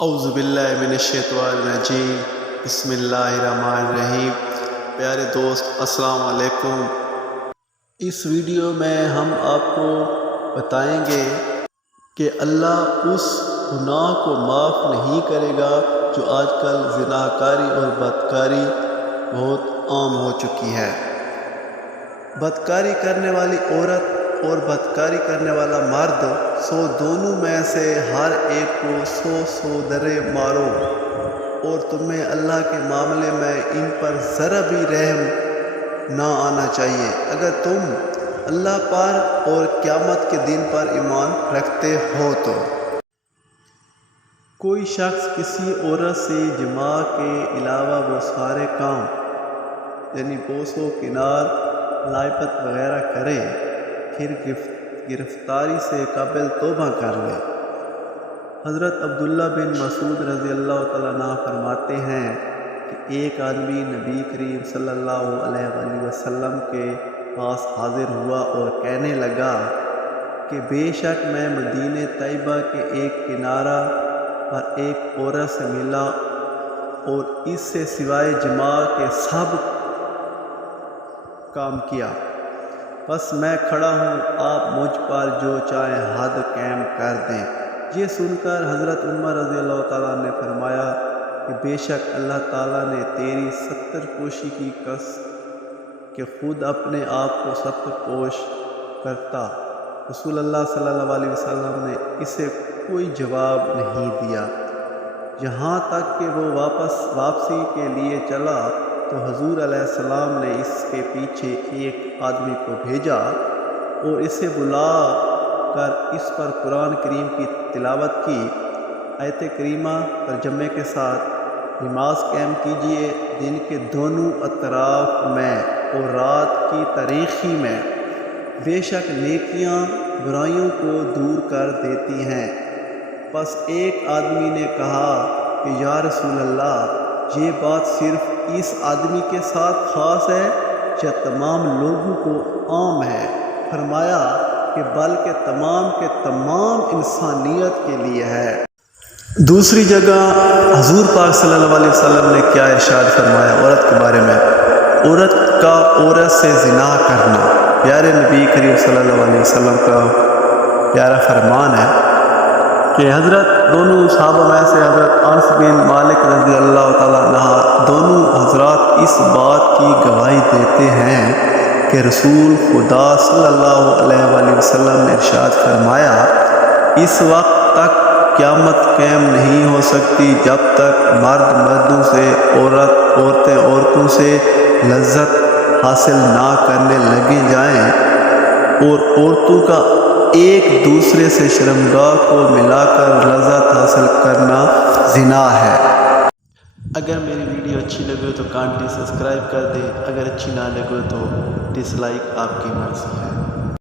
اعوذ باللہ من الشیطان الرجیم بسم اللہ الرحمن الرحیم۔ پیارے دوست السلام علیکم۔ اس ویڈیو میں ہم آپ کو بتائیں گے کہ اللہ اس گناہ کو معاف نہیں کرے گا جو آج کل زناکاری اور بدکاری بہت عام ہو چکی ہے۔ بدکاری کرنے والی عورت اور بدکاری کرنے والا مرد، دونوں میں سے ہر ایک کو 100 درے مارو، اور تمہیں اللہ کے معاملے میں ان پر ذرا بھی رحم نہ آنا چاہیے اگر تم اللہ پر اور قیامت کے دن پر ایمان رکھتے ہو تو۔ کوئی شخص کسی عورت سے جماع کے علاوہ وہ سارے کام یعنی بوس و کنار، لائپت وغیرہ کرے، پھر گرفتاری سے قبل توبہ کر لے۔ حضرت عبداللہ بن مسعود رضی اللہ تعالیٰ عنہ فرماتے ہیں کہ ایک آدمی نبی کریم صلی اللہ علیہ وآلہ وسلم کے پاس حاضر ہوا اور کہنے لگا کہ بے شک میں مدینہ طیبہ کے ایک کنارہ پر ایک عورت سے ملا اور اس سے سوائے جماع کے سب کام کیا، بس میں کھڑا ہوں، آپ مجھ پر جو چاہیں حد قائم کر دیں۔ یہ سن کر حضرت عمر رضی اللہ تعالیٰ نے فرمایا کہ بے شک اللہ تعالیٰ نے تیری 70 پوشی کی قسم کہ خود اپنے آپ کو 70 پوش کرتا۔ رسول اللہ صلی اللہ علیہ وسلم نے اسے کوئی جواب نہیں دیا، یہاں تک کہ وہ واپسی کے لیے چلا تو حضور علیہ السلام نے اس کے پیچھے ایک آدمی کو بھیجا اور اسے بلا کر اس پر قرآن کریم کی تلاوت کی۔ آیت کریمہ ترجمے کے ساتھ: نماز قائم کیجیے دن کے دونوں اطراف میں اور رات کی تاریکی میں، بے شک نیکیاں برائیوں کو دور کر دیتی ہیں۔ پس ایک آدمی نے کہا کہ یا رسول اللہ، یہ بات صرف اس آدمی کے ساتھ خاص ہے یا تمام لوگوں کو عام ہے؟ فرمایا کہ بلکہ تمام کے تمام انسانیت کے لیے ہے۔ دوسری جگہ حضور پاک صلی اللہ علیہ وسلم نے کیا ارشاد فرمایا عورت کے بارے میں؟ عورت کا عورت سے زنا کرنا۔ پیارے نبی کریم صلی اللہ علیہ وسلم کا پیارا فرمان ہے کہ حضرت دونوں صحابہ میں سے حضرت انس بن مالک رضی اللہ تعالیٰ عنہ دونوں حضرات اس بات کی گواہی دیتے ہیں کہ رسول خدا صلی اللہ علیہ وآلہ وسلم نے ارشاد فرمایا، اس وقت تک قیامت قائم نہیں ہو سکتی جب تک مرد مردوں سے، عورتیں عورتوں سے لذت حاصل نہ کرنے لگے جائیں، اور عورتوں کا ایک دوسرے سے شرمگاہ کو ملا کر لذت حاصل کرنا زنا ہے۔ اگر میری ویڈیو اچھی لگے تو کانٹی سبسکرائب کر دیں، اگر اچھی نہ لگے تو ڈس لائک، آپ کی مرضی ہے۔